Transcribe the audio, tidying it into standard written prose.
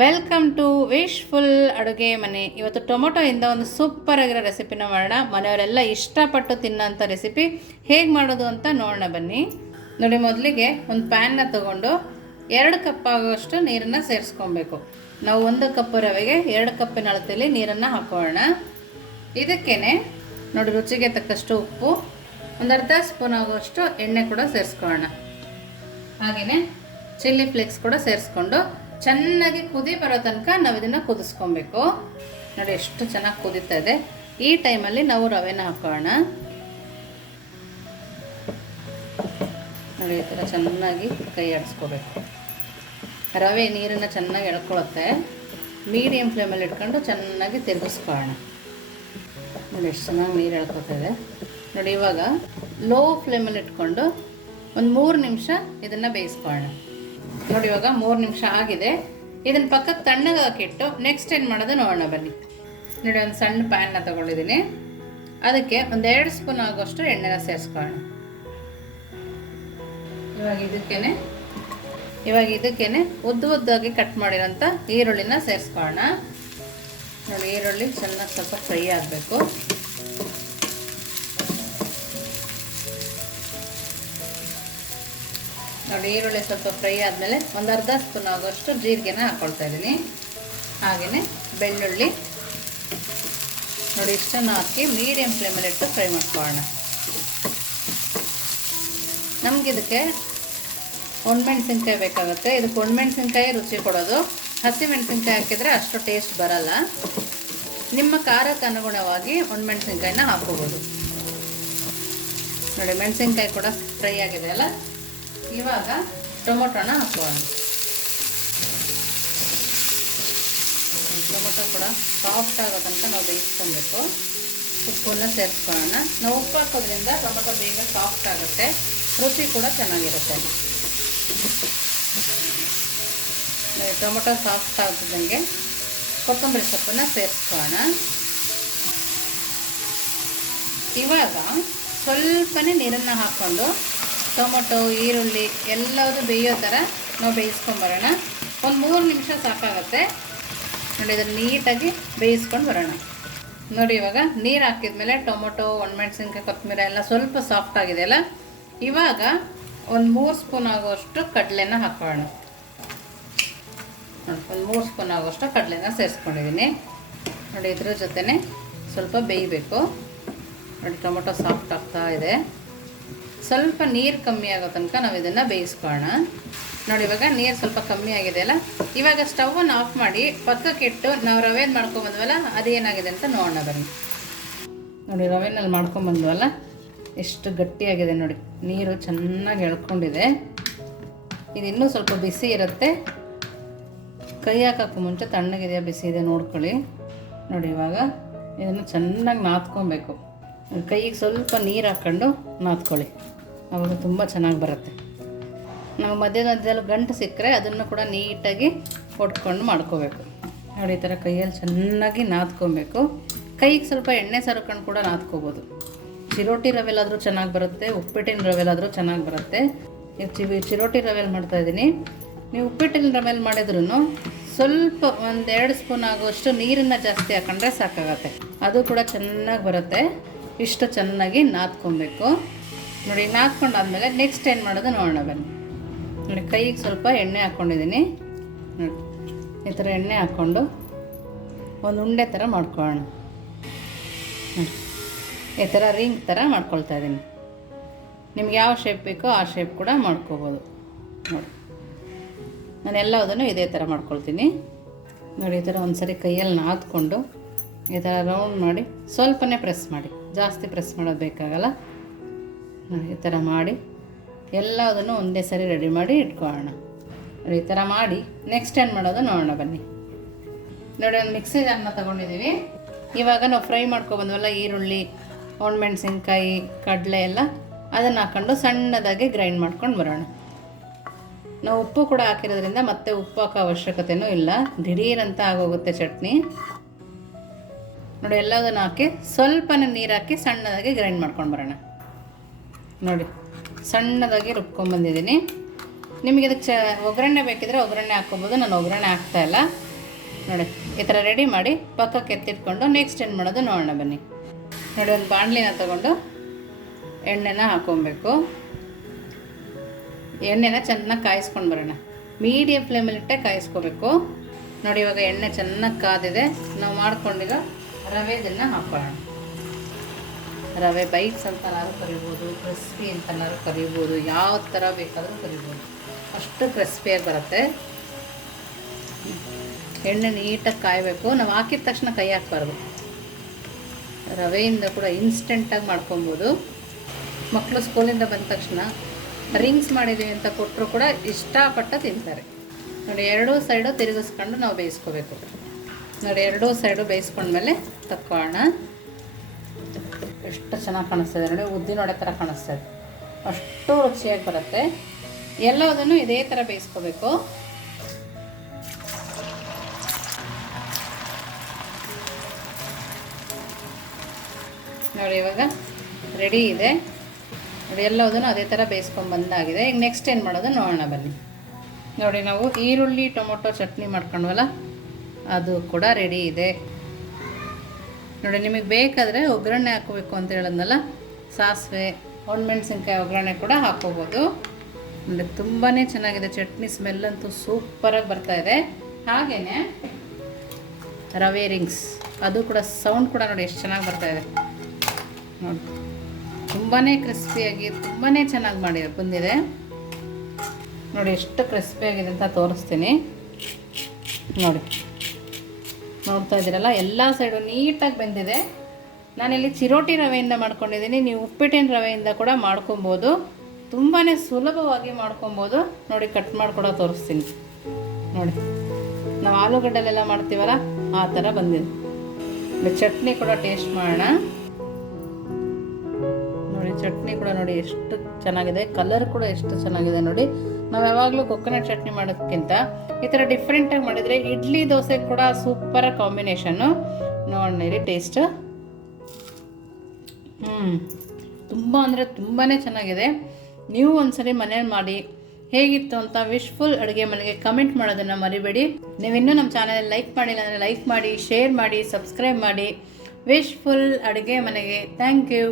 Welcome to wishful ಅಡುಗೆ ಮನೆ. ಇವತ್ತು ಟೊಮೊಟೊಯಿಂದ ಒಂದು ಸೂಪರ್ ಆಗಿರೋ ರೆಸಿಪಿನ ಮಾಡೋಣ. ಮನೆಯವರೆಲ್ಲ ಇಷ್ಟಪಟ್ಟು ತಿನ್ನೋಂಥ ರೆಸಿಪಿ ಹೇಗೆ ಮಾಡೋದು ಅಂತ ನೋಡೋಣ ಬನ್ನಿ. ನೋಡಿ, ಮೊದಲಿಗೆ ಒಂದು ಪ್ಯಾನ್ನ ತೊಗೊಂಡು 2 ಕಪ್ ಆಗುವಷ್ಟು ನೀರನ್ನು ಸೇರಿಸ್ಕೊಬೇಕು. ನಾವು 1 ಕಪ್ ರವೆಗೆ 2 ಕಪ್ಪಿನ ಅಳತೆಯಲ್ಲಿ ನೀರನ್ನು ಹಾಕೋಣ. ಇದಕ್ಕೇ ನೋಡಿ, ರುಚಿಗೆ ತಕ್ಕಷ್ಟು ಉಪ್ಪು, ಒಂದು ಅರ್ಧ ಸ್ಪೂನ್ ಆಗುವಷ್ಟು ಎಣ್ಣೆ ಕೂಡ ಸೇರಿಸ್ಕೊಳ್ಳೋಣ. ಹಾಗೆಯೇ ಚಿಲ್ಲಿ ಫ್ಲೇಕ್ಸ್ ಕೂಡ ಸೇರಿಸ್ಕೊಂಡು ಚೆನ್ನಾಗಿ ಕುದಿ ಬರೋ ತನಕ ನಾವು ಇದನ್ನು ಕುದಿಸ್ಕೊಬೇಕು. ನೋಡಿ, ಎಷ್ಟು ಚೆನ್ನಾಗಿ ಕುದೀತಾ ಇದೆ. ಈ ಟೈಮಲ್ಲಿ ನಾವು ರವೆನ ಹಾಕೋಣ. ನೋಡಿ, ಈ ಥರ ಚೆನ್ನಾಗಿ ಕೈ ಆಡಿಸ್ಕೋಬೇಕು. ರವೆ ನೀರನ್ನು ಚೆನ್ನಾಗಿ ಎಳ್ಕೊಳುತ್ತೆ. ಮೀಡಿಯಮ್ ಫ್ಲೇಮಲ್ಲಿ ಇಟ್ಕೊಂಡು ಚೆನ್ನಾಗಿ ತಿರುಗಿಸ್ಕೊಳ್ಳೋಣ. ನೋಡಿ, ಎಷ್ಟು ಚೆನ್ನಾಗಿ ನೀರು ಎಳ್ಕೊತಾ ಇದೆ. ನೋಡಿ, ಇವಾಗ ಲೋ ಫ್ಲೇಮಲ್ಲಿ ಇಟ್ಕೊಂಡು ಒಂದು 3 ನಿಮಿಷ ಇದನ್ನು ಬೇಯಿಸ್ಕೊಳ್ಳೋಣ. ನೋಡಿ, ಇವಾಗ 3 ನಿಮಿಷ ಆಗಿದೆ. ಇದನ್ನು ಪಕ್ಕಕ್ಕೆ ತಣ್ಣಗೆ ಹಾಕಿಟ್ಟು ನೆಕ್ಸ್ಟ್ ಏನು ಮಾಡೋದು ನೋಡೋಣ ಬನ್ನಿ. ನೋಡಿ, ಒಂದು ಸಣ್ಣ ಪ್ಯಾನ್ನ ತೊಗೊಂಡಿದ್ದೀನಿ. ಅದಕ್ಕೆ ಒಂದು 2 ಸ್ಪೂನ್ ಆಗುವಷ್ಟು ಎಣ್ಣೆನ ಸೇರಿಸ್ಕೊಳ್ಳೋಣ. ಇವಾಗ ಇದಕ್ಕೇನೆ ಉದ್ದಾಗಿ ಕಟ್ ಮಾಡಿರೋಂಥ ಈರುಳ್ಳಿನ ಸೇರಿಸ್ಕೊಳ್ಳೋಣ. ನೋಡಿ, ಈರುಳ್ಳಿ ಚೆನ್ನಾಗಿ ಸ್ವಲ್ಪ ಫ್ರೈ ಆಗಬೇಕು. ನೋಡಿ, ಈರುಳ್ಳಿ ಸ್ವಲ್ಪ ಫ್ರೈ ಆದಮೇಲೆ ಒಂದು ಅರ್ಧ ಸ್ಪೂನ್ ಆಗೋಷ್ಟು ಜೀರಿಗೆನ ಹಾಕ್ಕೊಳ್ತಾ ಇದ್ದೀನಿ. ಹಾಗೆಯೇ ಬೆಳ್ಳುಳ್ಳಿ ನೋಡಿ, ಇಷ್ಟನ್ನು ಹಾಕಿ ಮೀಡಿಯಮ್ ಫ್ಲೇಮಲ್ಲಿ ಇಟ್ಟು ಫ್ರೈ ಮಾಡ್ಕೊಳ್ಳೋಣ. ನಮ್ಗೆ ಇದಕ್ಕೆ ಒಣಮೆಣಸಿನ್ಕಾಯಿ ಬೇಕಾಗುತ್ತೆ. ಇದಕ್ಕೆ ಒಣಮೆಣಸಿನ್ಕಾಯಿ ರುಚಿ ಕೊಡೋದು. ಹಸಿಮೆಣಸಿನ್ಕಾಯಿ ಹಾಕಿದರೆ ಅಷ್ಟು ಟೇಸ್ಟ್ ಬರಲ್ಲ. ನಿಮ್ಮ ಖಾರಕ್ಕೆ ಅನುಗುಣವಾಗಿ ಒಣಮೆಣಸಿನ್ಕಾಯಿನ ಹಾಕ್ಕೋಬೋದು. ನೋಡಿ, ಮೆಣಸಿನ್ಕಾಯಿ ಕೂಡ ಫ್ರೈ ಆಗಿದೆ ಅಲ್ಲ. ಇವಾಗ ಟೊಮೊಟೊನ ಹಾಕೋಣ. ಟೊಮೊಟೊ ಕೂಡ ಸಾಫ್ಟ್ ಆಗೋ ತನಕ ನಾವು ಬೇಯಿಸ್ಕೊಬೇಕು. ಉಪ್ಪನ್ನು ಸೇರಿಸ್ಕೊಳ್ಳೋಣ. ನಾವು ಉಪ್ಪು ಹಾಕೋದ್ರಿಂದ ಟೊಮೊಟೊ ಬೇಗ ಸಾಫ್ಟ್ ಆಗುತ್ತೆ, ರುಚಿ ಕೂಡ ಚೆನ್ನಾಗಿರುತ್ತೆ. ಟೊಮೊಟೊ ಸಾಫ್ಟ್ ಆಗ್ತಿದ್ದಂಗೆ ಕೊತ್ತಂಬರಿ ಸೊಪ್ಪನ್ನು ಸೇರಿಸ್ಕೊಳ್ಳೋಣ. ಇವಾಗ ಸ್ವಲ್ಪನೇ ನೀರನ್ನು ಹಾಕ್ಕೊಂಡು ಟೊಮೊಟೊ, ಈರುಳ್ಳಿ ಎಲ್ಲದೂ ಬೇಯೋ ಥರ ನಾವು ಬೇಯಿಸ್ಕೊಂಬರೋಣ. ಒಂದು 3 ನಿಮಿಷ ಸಾಕಾಗುತ್ತೆ. ನೋಡಿ, ಇದನ್ನು ನೀಟಾಗಿ ಬೇಯಿಸ್ಕೊಂಡು ಬರೋಣ. ನೋಡಿ, ಇವಾಗ ನೀರು ಹಾಕಿದ್ಮೇಲೆ ಟೊಮೊಟೊ, ಒಣಮೆಣಸಿನ್ಕಾಯಿ, ಕೊತ್ತಂಬರಿ ಎಲ್ಲ ಸ್ವಲ್ಪ ಸಾಫ್ಟ್ ಆಗಿದೆಯಲ್ಲ. ಇವಾಗ ಒಂದು 3 ಸ್ಪೂನ್ ಆಗುವಷ್ಟು ಕಡಲೆನ ಹಾಕೋಣ. ಒಂದು 3 ಸ್ಪೂನ್ ಆಗುವಷ್ಟು ಕಡಲೆನ ಸೇರಿಸ್ಕೊಂಡಿದ್ದೀನಿ. ನೋಡಿ, ಇದ್ರ ಜೊತೆನೇ ಸ್ವಲ್ಪ ಬೇಯಬೇಕು. ನೋಡಿ, ಟೊಮೊಟೊ ಸಾಫ್ಟ್ ಆಗ್ತಾ ಇದೆ. ಸ್ವಲ್ಪ ನೀರು ಕಮ್ಮಿ ಆಗೋ ತನಕ ನಾವು ಇದನ್ನು ಬೇಯಿಸ್ಕೊಳ್ಳೋಣ. ನೋಡಿ, ಇವಾಗ ನೀರು ಸ್ವಲ್ಪ ಕಮ್ಮಿ ಆಗಿದೆಯಲ್ಲ. ಇವಾಗ ಸ್ಟವನ್ನು ಆಫ್ ಮಾಡಿ ಪಕ್ಕಕ್ಕೆ ಇಟ್ಟು ನಾವು ರವೆನ ಮಾಡ್ಕೊಂಬಂದ್ವಲ್ಲ, ಅದೇನಾಗಿದೆ ಅಂತ ನೋಡೋಣ ಬನ್ನಿ. ನೋಡಿ, ರವೆನಲ್ಲಿ ಮಾಡ್ಕೊಂಬಂದ್ವಲ್ಲ, ಎಷ್ಟು ಗಟ್ಟಿಯಾಗಿದೆ. ನೋಡಿ, ನೀರು ಚೆನ್ನಾಗಿ ಎಳ್ಕೊಂಡಿದೆ. ಇದು ಇನ್ನೂ ಸ್ವಲ್ಪ ಬಿಸಿ ಇರುತ್ತೆ. ಕೈ ಹಾಕೋಕ್ಕೂ ಮುಂಚೆ ತಣ್ಣಗಿದೆಯಾ ಬಿಸಿ ಇದೆ ನೋಡ್ಕೊಳ್ಳಿ. ನೋಡಿ, ಇವಾಗ ಇದನ್ನು ಚೆನ್ನಾಗಿ ನಾದ್ಕೊಬೇಕು. ಕೈಗೆ ಸ್ವಲ್ಪ ನೀರು ಹಾಕ್ಕೊಂಡು ನಾದ್ಕೊಳ್ಳಿ, ಆವಾಗ ತುಂಬ ಚೆನ್ನಾಗಿ ಬರುತ್ತೆ. ನಾವು ಮಧ್ಯದಲ್ಲಿ ಗಂಟು ಸಿಕ್ಕರೆ ಅದನ್ನು ಕೂಡ ನೀಟಾಗಿ ಒಟ್ಕೊಂಡು ಮಾಡ್ಕೋಬೇಕು. ನೋಡಿ, ಈ ಥರ ಕೈಯಲ್ಲಿ ಚೆನ್ನಾಗಿ ನಾದ್ಕೊಬೇಕು. ಕೈಗೆ ಸ್ವಲ್ಪ ಎಣ್ಣೆ ಸರಕೊಂಡು ಕೂಡ ನಾದ್ಕೋಬೋದು. ಚಿರೋಟಿ ರವೆಲಾದರೂ ಚೆನ್ನಾಗಿ ಬರುತ್ತೆ, ಉಪ್ಪಿಟ್ಟಿನ ರವೆಲಾದರೂ ಚೆನ್ನಾಗಿ ಬರುತ್ತೆ. ಚಿರೋಟಿ ರವೆಲಿ ಮಾಡ್ತಾಯಿದ್ದೀನಿ. ನೀವು ಉಪ್ಪಿಟ್ಟಿನ ರವೆಲಿ ಮಾಡಿದ್ರೂ ಸ್ವಲ್ಪ ಒಂದು 2 ಸ್ಪೂನ್ ಆಗುವಷ್ಟು ನೀರನ್ನು ಜಾಸ್ತಿ ಹಾಕೊಂಡ್ರೆ ಸಾಕಾಗತ್ತೆ. ಅದು ಕೂಡ ಚೆನ್ನಾಗಿ ಬರುತ್ತೆ. ಇಷ್ಟು ಚೆನ್ನಾಗಿ ನಾದ್ಕೊಬೇಕು. ನೋಡಿ, ನಾದ್ಕೊಂಡಾದ್ಮೇಲೆ ನೆಕ್ಸ್ಟ್ ಏನು ಮಾಡೋದು ನೋಡೋಣ ಬನ್ನಿ. ನೋಡಿ, ಕೈಗೆ ಸ್ವಲ್ಪ ಎಣ್ಣೆ ಹಾಕ್ಕೊಂಡಿದ್ದೀನಿ. ನೋಡಿ, ಈ ಥರ ಎಣ್ಣೆ ಹಾಕ್ಕೊಂಡು ಒಂದು ಉಂಡೆ ಥರ ಮಾಡ್ಕೊಳ್ಳೋಣ. ಈ ಥರ ರಿಂಗ್ ಥರ ಮಾಡ್ಕೊಳ್ತಾ ಇದ್ದೀನಿ. ನಿಮ್ಗೆ ಯಾವ ಶೇಪ್ ಬೇಕೋ ಆ ಶೇಪ್ ಕೂಡ ಮಾಡ್ಕೋಬೋದು. ನೋಡಿ, ನಾನು ಎಲ್ಲದನ್ನು ಇದೇ ಥರ ಮಾಡ್ಕೊಳ್ತೀನಿ. ನೋಡಿ, ಈ ಥರ ಒಂದು ಸರಿ ಕೈಯಲ್ಲಿ ನಾದ್ಕೊಂಡು ಈ ಥರ ರೌಂಡ್ ಮಾಡಿ ಸ್ವಲ್ಪನೇ ಪ್ರೆಸ್ ಮಾಡಿ, ಜಾಸ್ತಿ ಪ್ರೆಸ್ ಮಾಡೋದು ಬೇಕಾಗಲ್ಲ. ನೋಡಿ, ಈ ಥರ ಮಾಡಿ ಎಲ್ಲದನ್ನು ಒಂದೇ ಸರಿ ರೆಡಿ ಮಾಡಿ ಇಟ್ಕೊಳ್ಳೋಣ. ನೋಡಿ, ಈ ಥರ ಮಾಡಿ ನೆಕ್ಸ್ಟ್ ಏನು ಮಾಡೋದು ನೋಡೋಣ ಬನ್ನಿ. ನೋಡಿ, ಒಂದು ಮಿಕ್ಸಿ ಜಾರನ್ನ ತೊಗೊಂಡಿದ್ದೀವಿ. ಇವಾಗ ನಾವು ಫ್ರೈ ಮಾಡ್ಕೊಬಂದ್ವಲ್ಲ ಈರುಳ್ಳಿ, ಒಣಮೆಣಸಿನ್ಕಾಯಿ, ಕಡಲೆ ಎಲ್ಲ, ಅದನ್ನು ಹಾಕ್ಕೊಂಡು ಸಣ್ಣದಾಗಿ ಗ್ರೈಂಡ್ ಮಾಡ್ಕೊಂಡು ಬರೋಣ. ನಾವು ಉಪ್ಪು ಕೂಡ ಹಾಕಿರೋದ್ರಿಂದ ಮತ್ತೆ ಉಪ್ಪು ಹಾಕೋ ಅವಶ್ಯಕತೆಯೂ ಇಲ್ಲ. ದಿಢೀರಂತ ಆಗೋಗುತ್ತೆ ಚಟ್ನಿ. ನೋಡಿ, ಎಲ್ಲದನ್ನು ಹಾಕಿ ಸ್ವಲ್ಪನೇ ನೀರು ಹಾಕಿ ಸಣ್ಣದಾಗಿ ಗ್ರೈಂಡ್ ಮಾಡ್ಕೊಂಡು ಬರೋಣ. ನೋಡಿ, ಸಣ್ಣದಾಗಿ ರುಬ್ಕೊಂಡ್ಬಂದಿದ್ದೀನಿ. ನಿಮಗೆ ಇದಕ್ಕೆ ಒಗ್ಗರಣೆ ಬೇಕಿದ್ರೆ ಒಗ್ಗರಣೆ ಹಾಕ್ಕೊಬೋದು. ನಾನು ಒಗ್ಗರಣೆ ಹಾಕ್ತಾಯಿಲ್ಲ. ನೋಡಿ ಈ ಥರ ರೆಡಿ ಮಾಡಿ ಪಕ್ಕಕ್ಕೆ ಎತ್ತಿಟ್ಕೊಂಡು ನೆಕ್ಸ್ಟ್ ಏನು ಮಾಡೋದು ನೋಡೋಣ ಬನ್ನಿ. ನೋಡಿ ಒಂದು ಬಾಣಲಿನ ತಗೊಂಡು ಎಣ್ಣೆನ ಹಾಕ್ಕೊಬೇಕು. ಎಣ್ಣೆನ ಚೆನ್ನಾಗಿ ಕಾಯಿಸ್ಕೊಂಡು ಬರೋಣ. ಮೀಡಿಯಮ್ ಫ್ಲೇಮಲ್ಲಿಟ್ಟೆ ಕಾಯಿಸ್ಕೋಬೇಕು. ನೋಡಿ ಇವಾಗ ಎಣ್ಣೆ ಚೆನ್ನಾಗಿ ಕಾದಿದೆ. ನಾವು ಮಾಡ್ಕೊಂಡಿರೋ ರವೆದನ್ನು ಹಾಕೋಣ. ರವೆ ಬೈಟ್ಸ್ ಅಂತನಾದ್ರು ಕರಿಬೋದು, ಕ್ರಿಸ್ಪಿ ಅಂತನಾದ್ರು ಕರಿಬೋದು, ಯಾವ ಥರ ಬೇಕಾದರೂ ಕರಿಬೋದು. ಅಷ್ಟು ಕ್ರಿಸ್ಪಿಯಾಗಿ ಬರುತ್ತೆ. ಎಣ್ಣೆ ನೀಟಾಗಿ ಕಾಯಬೇಕು. ನಾವು ಹಾಕಿದ ತಕ್ಷಣ ಕೈ ಹಾಕಬಾರ್ದು. ರವೆಯಿಂದ ಕೂಡ ಇನ್ಸ್ಟೆಂಟಾಗಿ ಮಾಡ್ಕೊಬೋದು. ಮಕ್ಕಳು ಸ್ಕೂಲಿಂದ ಬಂದ ತಕ್ಷಣ ರಿಂಗ್ಸ್ ಮಾಡಿದ್ದೀವಿ ಅಂತ ಕೊಟ್ಟರು ಕೂಡ ಇಷ್ಟಪಟ್ಟು ತಿಂತಾರೆ. ನೋಡಿ ಎರಡೂ ಸೈಡು ತಿರುಗಿಸ್ಕೊಂಡು ನಾವು ಬೇಯಿಸ್ಕೋಬೇಕು. ನೋಡಿ ಎರಡೂ ಸೈಡು ಬೇಯಿಸ್ಕೊಂಡ್ಮೇಲೆ ತಕ್ಕೋಣ. ಎಷ್ಟು ಚೆನ್ನಾಗಿ ಕಾಣಿಸ್ತದೆ ನೋಡಿ, ಉದ್ದಿನ ವಡೆ ಥರ ಕಾಣಿಸ್ತದೆ. ಅಷ್ಟು ರುಚಿಯಾಗಿ ಬರುತ್ತೆ. ಎಲ್ಲದನ್ನು ಇದೇ ಥರ ಬೇಯಿಸ್ಕೋಬೇಕು. ನೋಡಿ ಇವಾಗ ರೆಡಿ ಇದೆ. ನೋಡಿ ಎಲ್ಲದನ್ನು ಅದೇ ಥರ ಬೇಯಿಸ್ಕೊಂಡು ಬಂದಾಗಿದೆ. ಈಗ ನೆಕ್ಸ್ಟ್ ಏನು ಮಾಡೋದು ನೋಡೋಣ ಬನ್ನಿ. ನೋಡಿ ನಾವು ಈರುಳ್ಳಿ ಟೊಮೊಟೊ ಚಟ್ನಿ ಮಾಡ್ಕೊಂಡ್ವಲ್ಲ, ಅದು ಕೂಡ ರೆಡಿ ಇದೆ. ನೋಡಿ ನಿಮಗೆ ಬೇಕಾದರೆ ಒಗ್ಗರಣೆ ಹಾಕೋಬೇಕು ಅಂತ ಹೇಳಿದ್ನಲ್ಲ, ಸಾಸಿವೆ ಒಣಮೆಣಸಿನ್ಕಾಯಿ ಒಗ್ಗರಣೆ ಕೂಡ ಹಾಕ್ಕೋಬೋದು. ನೋಡಿ ತುಂಬಾ ಚೆನ್ನಾಗಿದೆ. ಚಟ್ನಿ ಸ್ಮೆಲ್ಲಂತೂ ಸೂಪರಾಗಿ ಬರ್ತಾಯಿದೆ. ಹಾಗೆಯೇ ರವೆ ರಿಂಗ್ಸ್, ಅದು ಕೂಡ ಸೌಂಡ್ ಕೂಡ ನೋಡಿ ಎಷ್ಟು ಚೆನ್ನಾಗಿ ಬರ್ತಾಯಿದೆ. ನೋಡಿ ತುಂಬಾ ಕ್ರಿಸ್ಪಿಯಾಗಿ ತುಂಬಾ ಚೆನ್ನಾಗಿ ಬಂದಿದೆ. ನೋಡಿ ಎಷ್ಟು ಕ್ರಿಸ್ಪಿಯಾಗಿದೆ ಅಂತ ತೋರಿಸ್ತೀನಿ. ನೋಡಿ ನೋಡ್ತಾ ಇದ್ದೀರಲ್ಲ, ಎಲ್ಲ ಸೈಡು ನೀಟಾಗಿ ಬೆಂದಿದೆ. ನಾನಿಲ್ಲಿ ಚಿರೋಟಿ ರವೆಯಿಂದ ಮಾಡ್ಕೊಂಡಿದ್ದೀನಿ. ನೀವು ಉಪ್ಪಿಟ್ಟಿನ ರವೆಯಿಂದ ಕೂಡ ಮಾಡ್ಕೊಬೋದು. ತುಂಬಾ ಸುಲಭವಾಗಿ ಮಾಡ್ಕೊಬೋದು. ನೋಡಿ ಕಟ್ ಮಾಡ್ಕೊಡೋ ತೋರಿಸ್ತೀನಿ. ನೋಡಿ ನಾವು ಆಲೂಗಡ್ಡೆಲೆಲ್ಲ ಮಾಡ್ತೀವಲ್ಲ, ಆ ಥರ ಬಂದಿದೆ. ಚಟ್ನಿ ಕೂಡ ಟೇಸ್ಟ್ ಮಾಡೋಣ. ನೋಡಿ ಚಟ್ನಿ ಕೂಡ ನೋಡಿ ಎಷ್ಟು ಚೆನ್ನಾಗಿದೆ. ಕಲರ್ ಕೂಡ ಎಷ್ಟು ಚೆನ್ನಾಗಿದೆ ನೋಡಿ. ನಾವು ಯಾವಾಗಲೂ ಕೊಕೊನಟ್ ಚಟ್ನಿ ಮಾಡೋದಕ್ಕಿಂತ ಈ ಥರ ಡಿಫ್ರೆಂಟಾಗಿ ಮಾಡಿದರೆ ಇಡ್ಲಿ ದೋಸೆ ಕೂಡ ಸೂಪರ್ ಕಾಂಬಿನೇಷನ್ನು. ನೋಡಿರಿ ಟೇಸ್ಟ್ ತುಂಬ ಅಂದರೆ ತುಂಬಾ ಚೆನ್ನಾಗಿದೆ. ನೀವು ಒಂದ್ಸರಿ ಮನೇಲಿ ಮಾಡಿ ಹೇಗಿತ್ತು ಅಂತ ವಿಶ್ಫುಲ್ ಅಡುಗೆ ಮನೆಗೆ ಕಮೆಂಟ್ ಮಾಡೋದನ್ನು ಮರಿಬೇಡಿ. ನೀವಿನ್ನೂ ನಮ್ಮ ಚಾನಲ್ ಲೈಕ್ ಮಾಡಿಲ್ಲ ಅಂದರೆ ಲೈಕ್ ಮಾಡಿ, ಶೇರ್ ಮಾಡಿ, ಸಬ್ಸ್ಕ್ರೈಬ್ ಮಾಡಿ. ವಿಶ್ಫುಲ್ ಅಡುಗೆ ಮನೆಗೆ ಥ್ಯಾಂಕ್ ಯು.